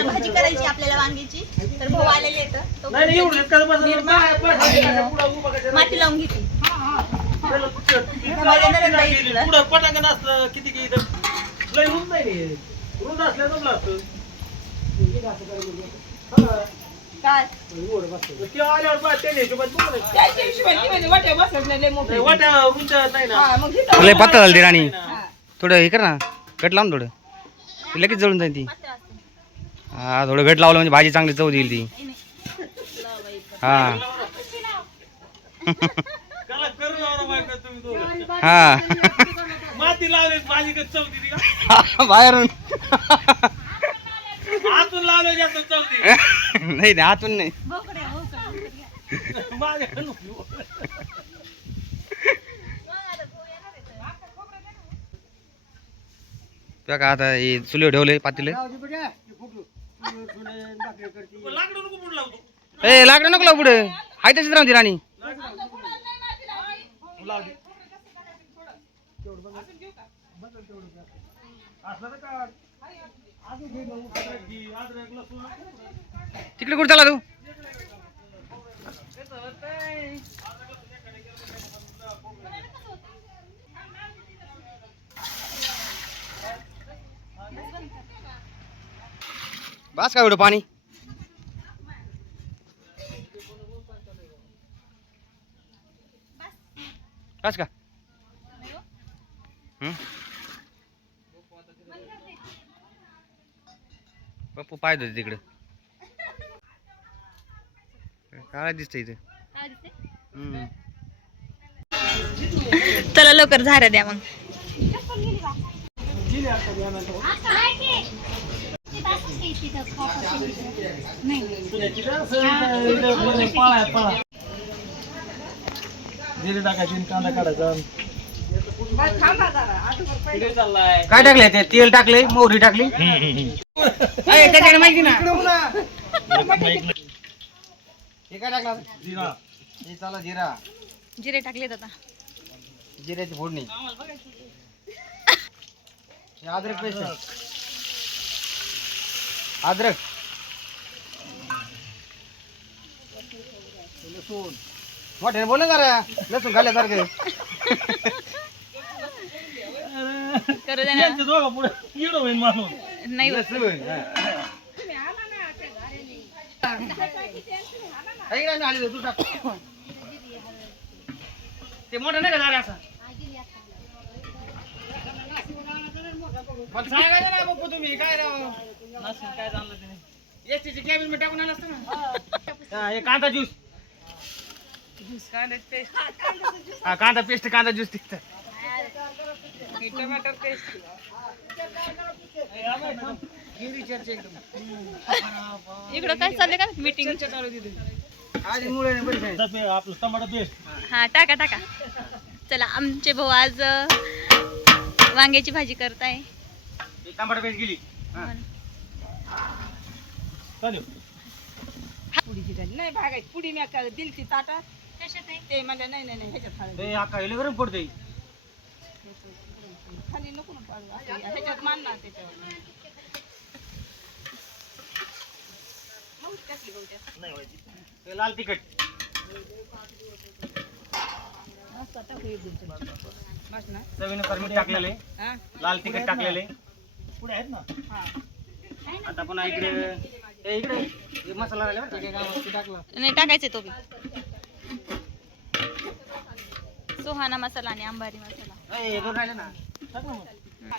आता भाजी करायची आपल्याला वांग्याची. तर भाऊ आलेले आहेत. माती लावून घेते. पुढं पटांगण असतं किती की लय होत नाही रोज असल्या जमलं असतं काय आल्यावर त्याच्या हिशोबात वाट्या नाही ना लय पातळ झाली ती राणी. थोडं हे कर ना, घट लावून थोडं, लगेच जळून जाईल ती. हा थोडं घट लावलं म्हणजे भाजी चांगली चव देईल ती. हा हा माती लावली भाजी कसं चवती बाहेरून हातून लावलं जास्त चवती नाही नाही हातून नाही. का आता हे चुलीवर ठेवले पातेले. ए लाकडं नको लावू पुढे, हाय तशीच राहते राणी. तिकडे कुठे चाला तू? बस का एवढं पाणी? बस का? पप्पू पाय धुते तिकडे. काय दिसतंय इथे? चला लवकर झाऱ्या द्या मग. जिरे टाकायचे कांदा काढायचा. काय टाकले ते? तेल टाकले, मोहरी टाकली. त्याच्याकडे माहिती ना. हे काय टाकला? जिरा. हे चला जिरा. जिरे टाकलेत आता. जिऱ्याची फोडणी. हे अद्रक पेस्ट. अद्रक. लसूण. मोठ्याने बोल ना जरा, लसूण खाल्ल्यासारखं. करू दे ना. दोघं पुढे येडो होईल माणूस. नाही लसूण. तू टाक. ते मोठं नाही का जरा असं? सांगायचं ना बघू तुम्ही काय राव. काय झालं ते एसटीची कॅबिन मध्ये टाकून आला असतं ना. हे कांदा ज्यूस. हा कांदा पेस्ट, कांदा ज्यूस तिथं. टमाटर पेस्ट. इकडं काय चाललंय का मीटिंग? आपलं टमाटर पेस्ट. हा टाका टाका. चला आमचे भाऊ आज वांग्याची भाजी करताय. टमाटर पेस्ट गेली. चालेल. पुडीची झाली नाही भागायची पुडी मी दिली ती ताटा ते म्हणजे नाही नाही नाही ह्याच्यात खाली हे अख्खा हेले गरम पडते. खाली नको ना पाडू ह्याच्यात मान ना त्याच्यावर हे लाल तिखट. बस ना चवीनुसार मीठ टाकलेले, हा लाल तिखट टाकलेले. पुढे आहेत ना. हा आता पुन्हा इकडे हे मसाला राहिला बरं का? टाकला. नाही टाकायचे तो बी. सुहाना मसाला आणि अंबारी मसाला. हे दोन राहिले ना. टाक ना मग.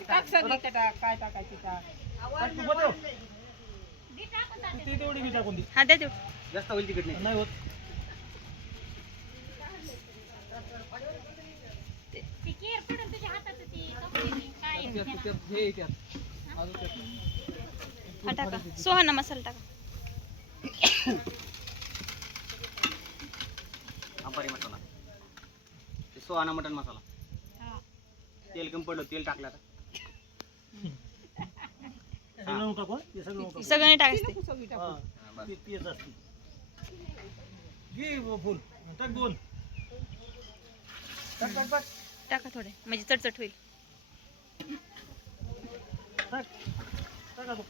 टाक सगळी टाक काय टाकायची टाक टाक तू बदल. ती तेवढी मी टाकून दे. हा द्या देऊ. जास्त होईल तिखट नाही. नाही होत. हा टाका. सुहाना मसाला टाका. अंबारी मसाला. सुहाना मटन मसाला. तेल कमी पडलं, तेल टाकलं आता. सगळं टाकू. हे सगळं टाकू. सगळं नाही टाकायचं. नको सगळी टाक हा. ती तेच असते. घे फुल. टाक दोन. टाक टाक टाक. टाका थोडे म्हणजे चटचट होईल. टाक. टाका तू.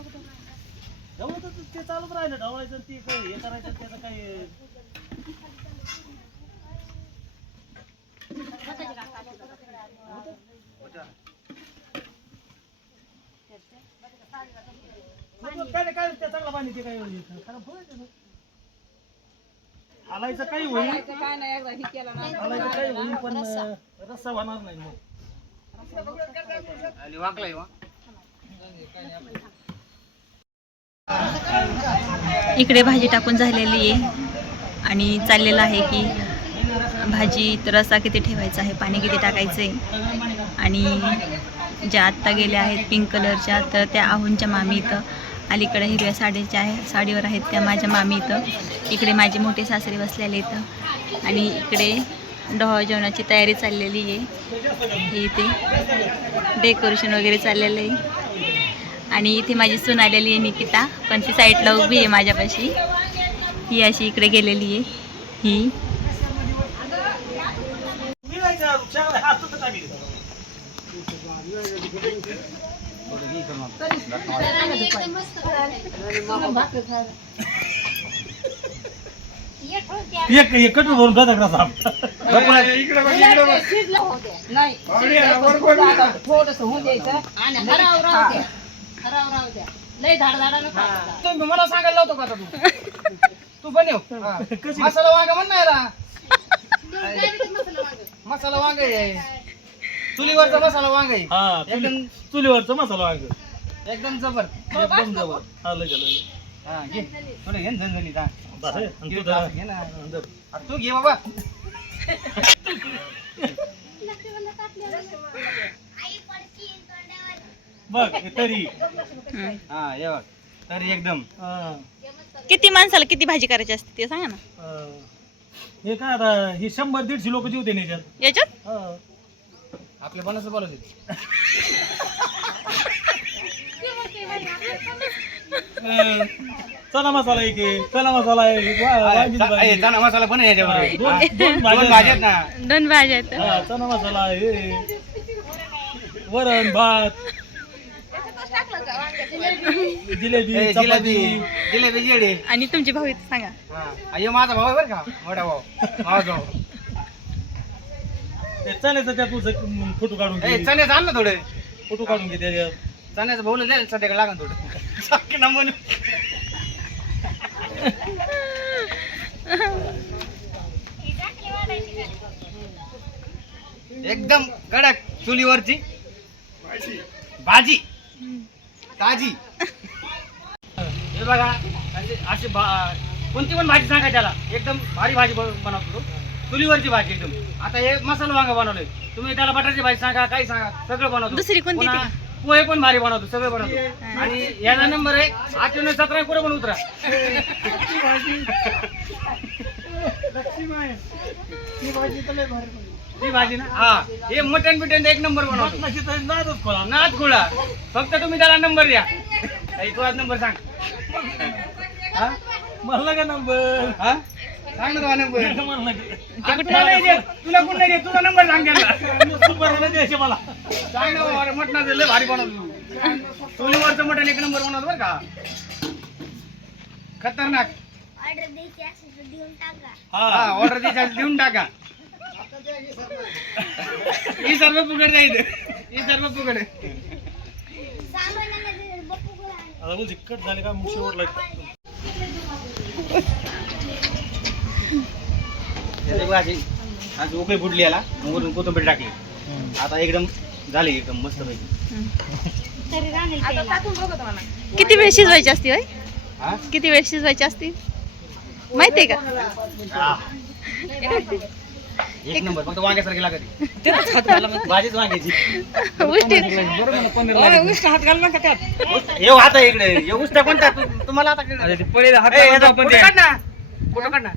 ढवळतं तर ते चालूच राहिलं ढवळायचं आणि ते काय हे करायचं त्याचं काय काय काय त्या चांगला पाणी ते काय खराब होईल ना. हालायचं काही होईल काय नाही एकदा हे केलं ना हालायचं काही होईल पण रस्सा होणार नाही मग. आणि वाकलाय वा इकडे भाजी टाकून झालेली आहे आणि चाललेलं आहे की भाजीत रस्सा किती ठेवायचा आहे, पाणी किती टाकायचं आहे. आणि ज्या आत्ता गेल्या आहेत पिंक कलरच्या तर त्या आहुंच्या मामी इथं, अलीकडे हिरव्या साडीवर आहेत त्या माझ्या मामी इथं, इकडे माझे मोठे सासरे बसलेले इथं आणि इकडे डोहाळ जेवणाची तयारी चाललेली आहे. हे इथे डेकोरेशन वगैरे चाललेलं आहे आणि इथे माझी सून आलेली आहे निकिता, पण ती साईडला उभी आहे माझ्यापाशी. ही अशी इकडे गेलेली आहे. ही एक कटू भरून गदगडा साप नाही थोडस होऊन द्यायचं तुम्ही मला सांगायला लावतो का आता तू बनव मसाला वांग म्हण ना मसाला वांग आहे चुलीवरचा मसाला वांग आहे हा एकदम चुलीवरचा मसाला वांग एकदम जबर एकदम जवळ हा लय झालं हा घे थोडं घे झणझणीत हा बस आहे. आणि घे तू जरा- घे ना अंदर. अरे तू घे बाबा बघ हे तरी हा ये बघ तरी एकदम हा. किती माणसाला किती भाजी करायची असते ते सांगा ना. हे काय आता हे 100-150 लोक जीवते याच्यात याच्यात हा. आपल्या बनाचं बोलायचं चना मसाला एक आहे, चना मसाला आहे वांगीची भाजी. चना मसाला पण आहे याच्यावर दोन भाजी भाज्या आहेत ना दोन भाज्या आहेत. हा, चना मसाला आहे वरण भात जिलेबी ए, चपाती जिलेबी जिलेबी जेडी आणि तुमची भाऊ इथं सांगा. अय्यो माझा भाऊ आहे बरं का मोठा भाऊ माझा भाऊ ते चण्याचं त्या तुझं फोटो काढून ए घे चण्याचं आण ना थोडे फोटो काढून घे त्याच्यात चण्याचं भाऊला द्यायला सध्या लागन थोडं सारखं नंबर एकदम कडक चुलीवरची भाजी ताजी हे बघा अशी कोणती पण भाजी सांगा त्याला एकदम भारी भाजी बनवतो तो चुलीवरची भाजी एकदम. आता हे मसाला वांगा बनवलंय तुम्ही त्याला बटाट्याची भाजी सांगा काही सांगा सगळं बनवतो. दुसरी कोणती पुन्हा पोहे पण भारी बनवतो सगळं बनवतो. आणि याचा नंबर आहे 817 कुठे पण उतरा ती भाजी ना हा हे मटन बिटन एक नंबर बनवतो नाद खोळा फक्त तुम्ही त्याला नंबर द्या तुझा नंबर सांग हा मला का नंबर हा सांग ना तुझा नंबर मला तुला नाही देत तुला कोण नाही देत तुझा नंबर सांग त्याला सुपर द्यायचे मला सांग ना मटणाचं लय भारी बनवतो चुलीवरचं मटण एक नंबर बनवतो बरं का खतरनाक हा ऑर्डर द्यायची देऊन टाका ही सर्व फुकट द्यायचं ही सर्व फुकट आता बोल कट झाले का मग शेवटला भाजी आज उकळी फुटली याला वरून कोथिंबीर टाकली आता एकदम झाली एकदम मस्त पैकी आता टाकून बघतो मला किती वेळ शिजवायची असते होय? हा किती वेळ शिजवायची असते माहितीये का? एक नंबर फक्त वांग्यासारखी लागत भाजीच वांग्याची उष्ट हात घाल ना का त्यात येऊ आता इकडे येऊ उस्ता कोणता तुम्हाला आता फोटो काढ ना फोटो काढ ना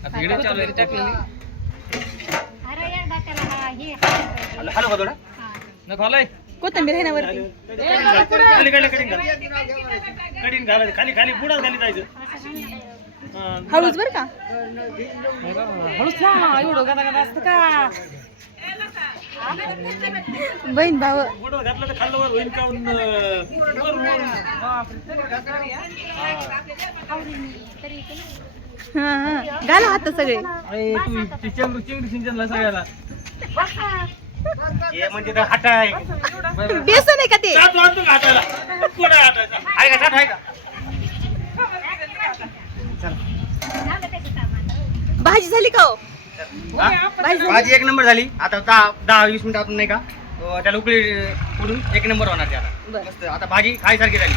हॅलो का थोडा कोथिंबीर आहे ना वरती. कठीण घालायचं खाली खाली बुडात खाली जायचं हळूच बर का. हळूच ना एवढं गदा गदा असतं का बहीण भाऊ मोठं घातलं तर खाल्लं वर होईल का घाला हात सगळे चिंगडी सिंचनला सगळ्याला हे म्हणजे तर हाटा आहे बेसन आहे का ते जातो आणतो का हाताला कोणा हाताचा आहे का साठ आहे का भाजी झाली का हो हा? भाजी 1 नंबर झाली. आता 10-20 मिनिटातून नाही का त्याला उकळी फोडून 1 नंबर होणार त्याला बरं. मस्त. आता भाजी खायसारखी झाली.